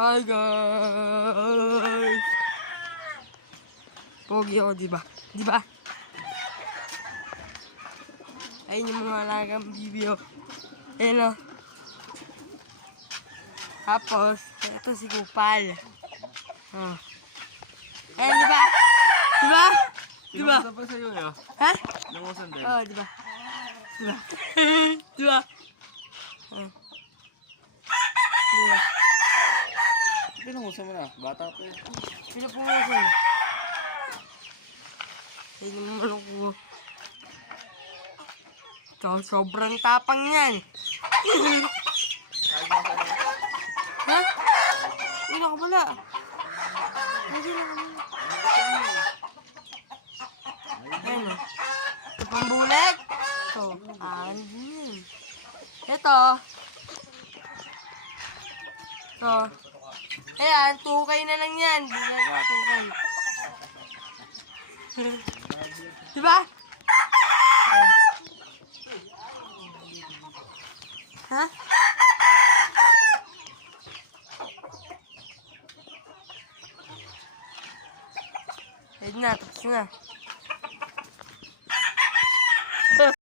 Hi guys! Pogi ako, diba? Diba? Ayun yung mga alagang bibi, oh. Ayun, oh. Tapos, ito si Kupal. Oh. Ayun, diba? Diba? Diba? Pinungusan pa sa'yo eh. Ha? Pinungusan din. Oh, diba? Diba? Diba? Oh. Diba? Pinungusan mo na. Bata pa eh. Pinapungusan. Ayun yung manok ko. Sobrang tapang yan. Kahit mo sa ano. Ha? Hindi na wala. Hindi na wala. Ayan o. Ito pang bulat. Ito. Din yun. Ito. Ito. Ayan, 2K na lang yan. Bulat, 2K. Diba? Ha? Ayun na, tapos na.